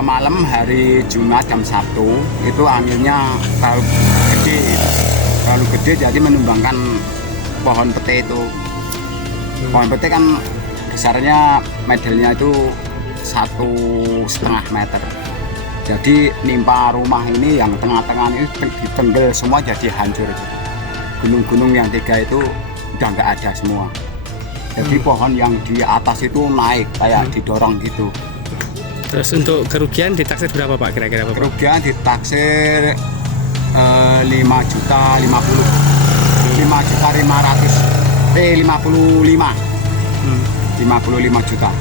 malam hari Jumat jam 1 itu anginnya terlalu gede jadi menumbangkan pohon pete itu. Pohon pete kan besarnya medelnya itu 1,5 meter. Jadi nimpa rumah ini yang tengah-tengah ini ditenggel semua jadi hancur. Gunung-gunung yang 3 itu udah nggak ada semua. Jadi pohon yang di atas itu naik kayak didorong gitu. Terus untuk kerugian ditaksir berapa Pak kira-kira Pak? Kerugian ditaksir 5 juta 50. 5 juta 500. 55 juta.